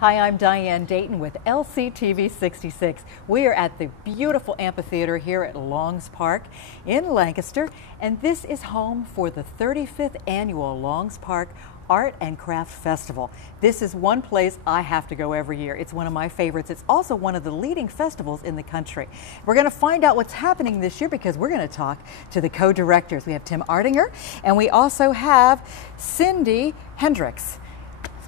Hi, I'm Diane Dayton with LCTV 66. We are at the beautiful amphitheater here at Longs Park in Lancaster, and this is home for the 35th annual Longs Park Art and Craft Festival. This is one place I have to go every year. It's one of my favorites. It's also one of the leading festivals in the country. We're going to find out what's happening this year because we're going to talk to the co-directors. We have Tim Ardinger and we also have Cindy Hendricks.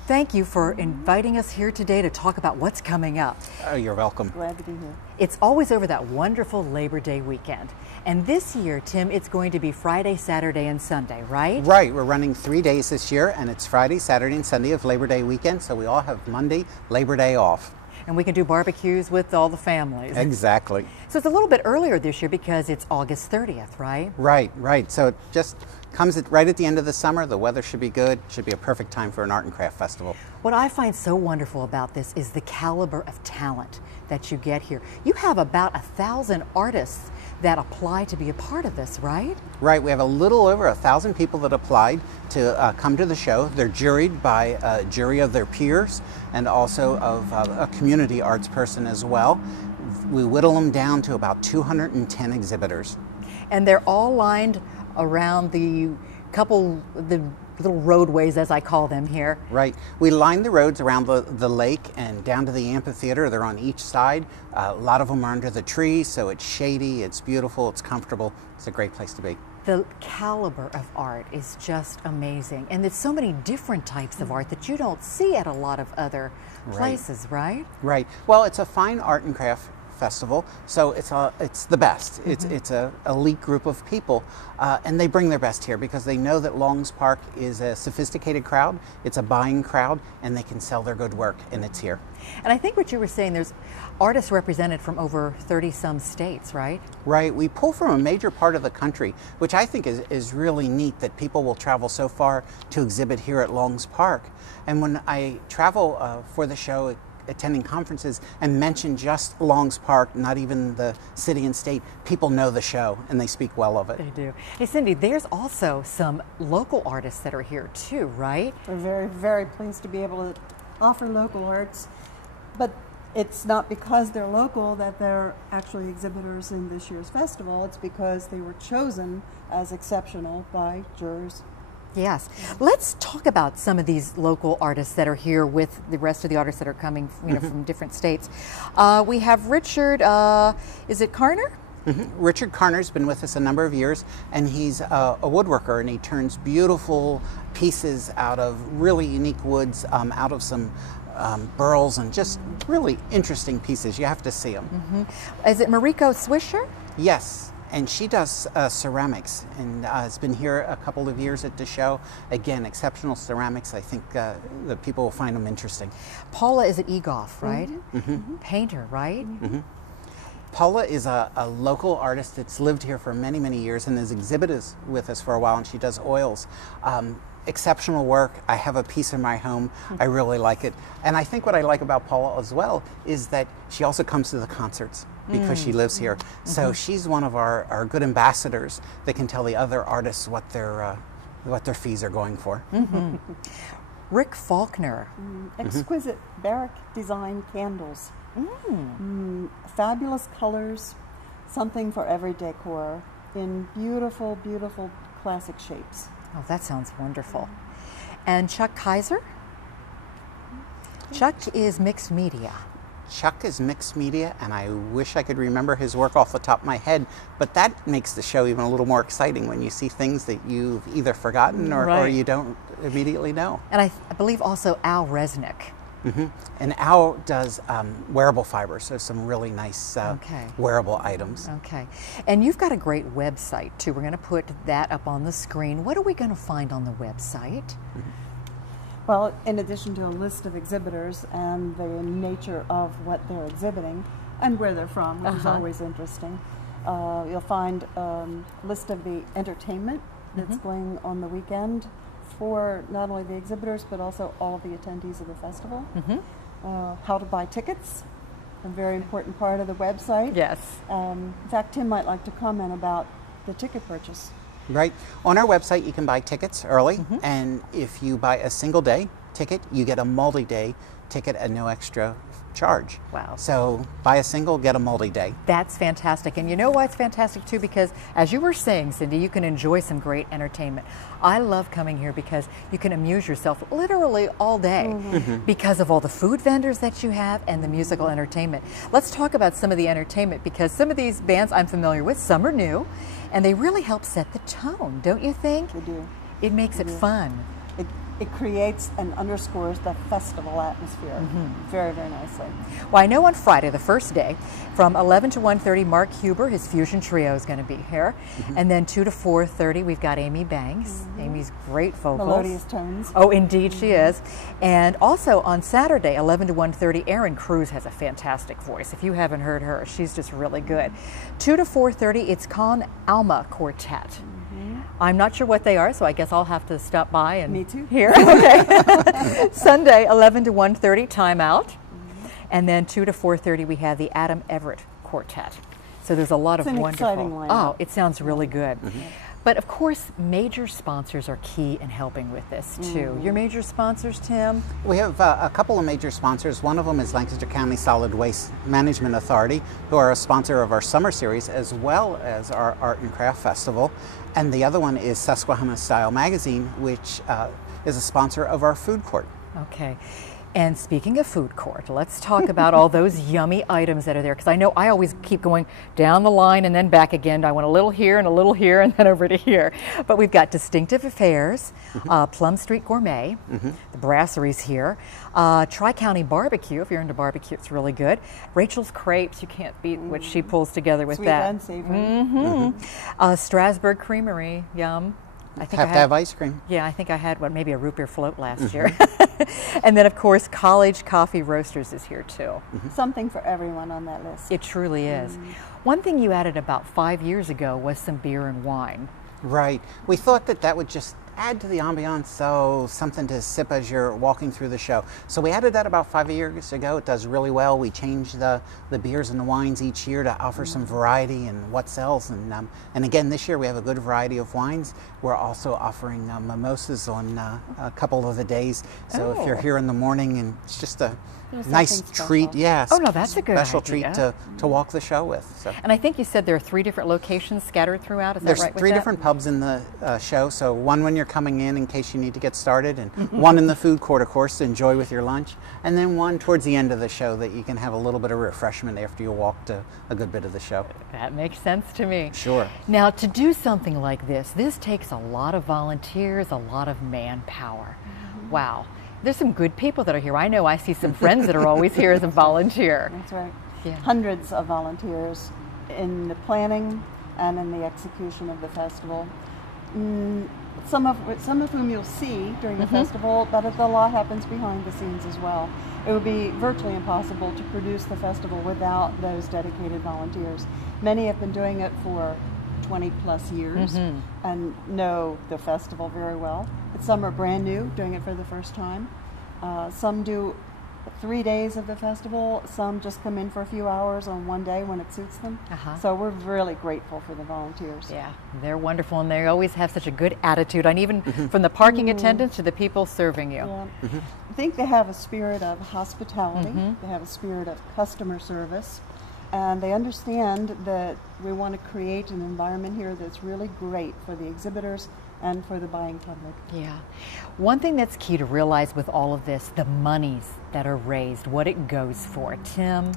Thank you for inviting us here today to talk about what's coming up. Oh, you're welcome. Glad to be here. It's always over that wonderful Labor Day weekend. And this year, Tim, it's going to be Friday, Saturday, and Sunday, right? Right. We're running 3 days this year, and it's Friday, Saturday, and Sunday of Labor Day weekend, so we all have Monday, Labor Day off. And we can do barbecues with all the families. Exactly. So it's a little bit earlier this year because it's August 30th, right? Right. So it just comes right at the end of the summer. The weather should be good. Should be a perfect time for an art and craft festival. What I find so wonderful about this is the caliber of talent that you get here. You have about 1,000 artists that apply to be a part of this, right? Right. We have a little over 1,000 people that applied to come to the show. They're juried by a jury of their peers and also of a community arts person as well. We whittle them down to about 210 exhibitors. And they're all lined around the little roadways, as I call them here. Right. We line the roads around the lake and down to the amphitheater. They're on each side. A lot of them are under the trees, so it's shady, it's beautiful, it's comfortable. It's a great place to be. The caliber of art is just amazing. And there's so many different types of art that you don't see at a lot of other places, right? Right. Well, it's a fine art and craft festival, so it's the best. It's a elite group of people, and they bring their best here because they know that Longs Park is a sophisticated crowd, it's a buying crowd, and they can sell their good work, and it's here. And I think what you were saying, there's artists represented from over 30-some states, right? Right. We pull from a major part of the country, which I think is really neat that people will travel so far to exhibit here at Longs Park. And when I travel for the show, attending conferences and mention just Longs Park, not even the city and state, people know the show and they speak well of it. They do. Hey Cindy, there's also some local artists that are here too, right? We're very, very pleased to be able to offer local arts, but it's not because they're local that they're actually exhibitors in this year's festival. It's because they were chosen as exceptional by jurors. Yes. Let's talk about some of these local artists that are here with the rest of the artists that are coming from different states. We have Richard, is it Carner? Richard Carner's been with us a number of years, and he's a woodworker, and he turns beautiful pieces out of really unique woods, out of some burls, and just really interesting pieces. You have to see them. Is it Mariko Swisher? Yes. And she does ceramics and has been here a couple of years at the show. Again, exceptional ceramics. I think that people will find them interesting. Paula is at Egoff, right? Painter, right? Paula is a local artist that's lived here for many, many years and has exhibited with us for a while, and she does oils. Exceptional work. I have a piece in my home. I really like it. And I think what I like about Paula as well is that she also comes to the concerts because she lives here. So she's one of our good ambassadors that can tell the other artists what their fees are going for. Rick Faulkner. Exquisite barrack design candles. Fabulous colors, something for every decor in beautiful, beautiful classic shapes. Oh, that sounds wonderful. And Chuck Kaiser? Chuck is mixed media. Chuck is mixed media, and I wish I could remember his work off the top of my head, but that makes the show even a little more exciting when you see things that you've either forgotten or you don't immediately know. And I believe also Al Resnick. And Al does wearable fibers, so some really nice wearable items. Okay. And you've got a great website too. We're going to put that up on the screen. What are we going to find on the website? Well, in addition to a list of exhibitors and the nature of what they're exhibiting and where they're from, which is always interesting, you'll find a list of the entertainment that's going on the weekend for not only the exhibitors but also all of the attendees of the festival. How to buy tickets, a very important part of the website. Yes. In fact, Tim might like to comment about the ticket purchase. Right. On our website, you can buy tickets early, and if you buy a single day ticket, you get a multi-day ticket at no extra charge. Wow. So buy a single, get a multi-day. That's fantastic. And you know why it's fantastic too? Because as you were saying, Cindy, you can enjoy some great entertainment. I love coming here because you can amuse yourself literally all day because of all the food vendors that you have and the musical entertainment. Let's talk about some of the entertainment, because some of these bands I'm familiar with, some are new, and they really help set the tone, don't you think? They do. It makes it fun. It creates and underscores the festival atmosphere very, very nicely. Well, I know on Friday, the first day, from 11 to 1:30, Mark Huber, his Fusion Trio, is going to be here. And then 2 to 4:30, we've got Amy Banks. Amy's great vocals. Melodious tones. Oh, indeed she is. And also on Saturday, 11 to 1:30, Erin Cruz has a fantastic voice. If you haven't heard her, she's just really good. 2 to 4:30, it's Con Alma Quartet. I'm not sure what they are, so I guess I'll have to stop by and Me too. hear. Okay. Sunday, 11 to 1:30, Time Out. And then 2 to 4:30, we have the Adam Everett Quartet. So there's a lot It's of an wonderful. exciting lineup. Oh, it sounds really good. But of course, major sponsors are key in helping with this too. Your major sponsors, Tim? We have a couple of major sponsors. One of them is Lancaster County Solid Waste Management Authority, who are a sponsor of our summer series as well as our Art and Craft Festival. And the other one is Susquehanna Style Magazine, which is a sponsor of our food court. Okay. And speaking of food court, let's talk about all those yummy items that are there, because I know I always keep going down the line and then back again. I want a little here and a little here and then over to here. But we've got Distinctive Affairs, Plum Street Gourmet, the brasseries here, Tri-County Barbecue. If you're into barbecue, it's really good. Rachel's Crepes, you can't beat what she pulls together with Sweet that. and savory. Strasburg Creamery, yum. I think Have to have ice cream. Yeah, I think I had maybe a root beer float last year. And then, of course, College Coffee Roasters is here too. Something for everyone on that list. It truly is. One thing you added about 5 years ago was some beer and wine. Right. We thought that that would just add to the ambiance, so something to sip as you're walking through the show. So we added that about 5 years ago. It does really well. We change the beers and the wines each year to offer some variety and what sells. And again, this year we have a good variety of wines. We're also offering mimosas on a couple of the days. So if you're here in the morning and it's just a nice treat, yes. Oh no, that's a good special idea. treat to walk the show with. So. And I think you said there are 3 different locations scattered throughout. Is There's that right? with 3 that? different pubs in the show. So one when you're coming in case you need to get started, and one in the food court, of course, to enjoy with your lunch, and then one towards the end of the show that you can have a little bit of refreshment after you walked a good bit of the show. That makes sense to me. Sure. Now, to do something like this takes a lot of volunteers, a lot of manpower. Wow. There's some good people that are here. I know I see some friends that are always here as a volunteer. That's right. Yeah. Hundreds of volunteers in the planning and in the execution of the festival. Some of whom you'll see during the festival, but a lot happens behind the scenes as well. It would be virtually impossible to produce the festival without those dedicated volunteers. Many have been doing it for 20 plus years and know the festival very well. But some are brand new, doing it for the first time. Some do 3 days of the festival. Some just come in for a few hours on one day when it suits them. So we're really grateful for the volunteers. Yeah, they're wonderful, and they always have such a good attitude. And even from the parking attendants to the people serving you. Yeah. I think they have a spirit of hospitality. They have a spirit of customer service. And they understand that we want to create an environment here that's really great for the exhibitors and for the buying public. Yeah. One thing that's key to realize with all of this, the monies that are raised, what it goes for. Tim?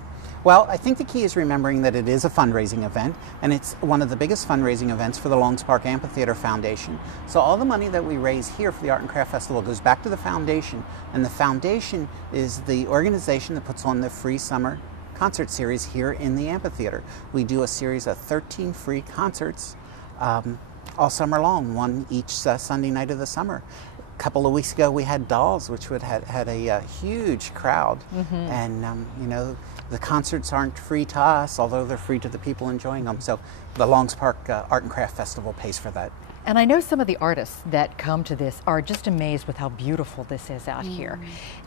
Well, I think the key is remembering that it is a fundraising event, and it's one of the biggest fundraising events for the Longs Park Amphitheater Foundation. So all the money that we raise here for the Art and Craft Festival goes back to the foundation, and the foundation is the organization that puts on the free summer concert series here in the amphitheater. We do a series of 13 free concerts all summer long, one each Sunday night of the summer. A couple of weeks ago we had Dolls, which had a huge crowd, and you know, the concerts aren't free to us, although they're free to the people enjoying them. So the Longs Park Art and Craft Festival pays for that. And I know some of the artists that come to this are just amazed with how beautiful this is out here.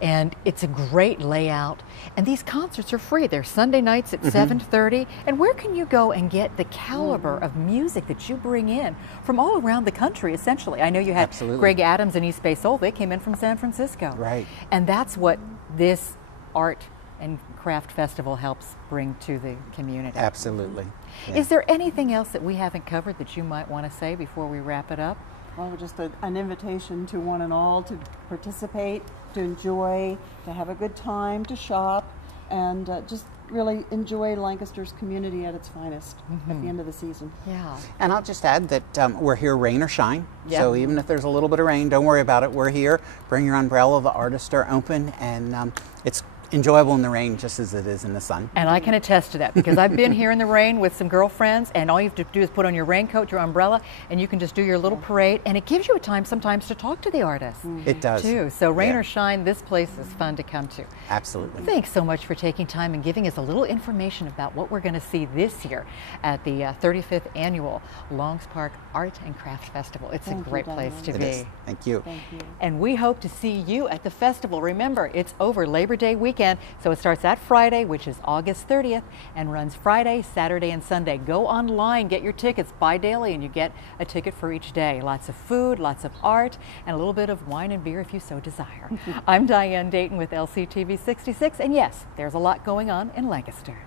And it's a great layout. And these concerts are free. They're Sunday nights at 7:30. And where can you go and get the caliber of music that you bring in from all around the country, essentially? I know you had Greg Adams and East Bay Soul. They came in from San Francisco. Right. And that's what this art and craft festival helps bring to the community. Absolutely. Yeah. Is there anything else that we haven't covered that you might want to say before we wrap it up? Well, just an invitation to one and all to participate, to enjoy, to have a good time, to shop, and just really enjoy Lancaster's community at its finest at the end of the season. Yeah. And I'll just add that we're here rain or shine. Yep. So even if there's a little bit of rain, don't worry about it. We're here. Bring your umbrella. The artists are open, and it's enjoyable in the rain just as it is in the sun. And I can attest to that because I've been here in the rain with some girlfriends, and all you have to do is put on your raincoat, your umbrella, and you can just do your little parade, and it gives you a time sometimes to talk to the artists. It does. Too. So rain or shine, this place is fun to come to. Absolutely. Thanks so much for taking time and giving us a little information about what we're going to see this year at the 35th Annual Longs Park Art and Craft Festival. It's a great place to It be. is. Thank you. Thank you. And we hope to see you at the festival. Remember, it's over Labor Day weekend, so it starts that Friday, which is August 30th, and runs Friday, Saturday, and Sunday. Go online, get your tickets, buy daily, and you get a ticket for each day. Lots of food, lots of art, and a little bit of wine and beer if you so desire. I'm Diane Dayton with LCTV 66, and yes, there's a lot going on in Lancaster.